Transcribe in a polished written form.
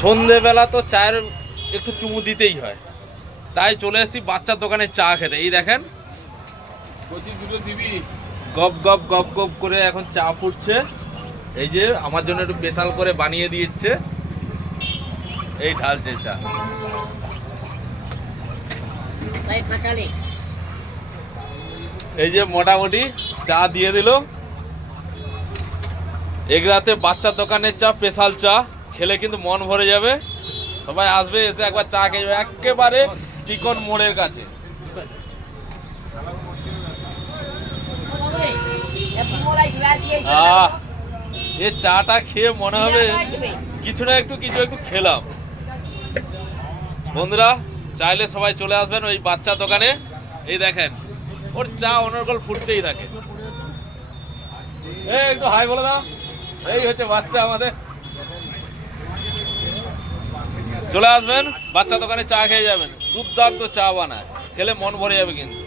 সন্ধেবেলা তো চায়ের একটু চুমু দিতেই হয়, তাই চলে এসেছি বাচ্চার দোকানে চা খেতে। এই দেখেন গপ গপ গপ গপ করে এখন চা ফুটছে। এই যে আমার জন্য একটু স্পেশাল করে বানিয়ে দিচ্ছে, এই ঢালছে চা। এই যে মোটামুটি চা দিয়ে দিল। এগরাতে বাচ্চার দোকানের চা, স্পেশাল চা খেলে কিন্তু মন ভরে যাবে। সবাই আসবে, এসে একবার চা খেয়ে যাবে, একেবারে টিকন মোড়ের কাছে। এই চাটা খেয়ে মনে হবে কিছু না একটু কিছু একটু খেলাম। বন্ধুরা চাইলে সবাই চলে আসবেন ওই বাচ্চার দোকানে। এই দেখেন ওর চা অনর্গল ফুটতেই থাকে। এই একটু হাই বলে দাও। এই হচ্ছে বাচ্চা আমাদের। চলে আসবেন বাচ্চা দোকানে চা খেয়ে যাবেন, দুর্দান্ত চা বানায়, খেলে মন ভরে যাবে কিন্তু।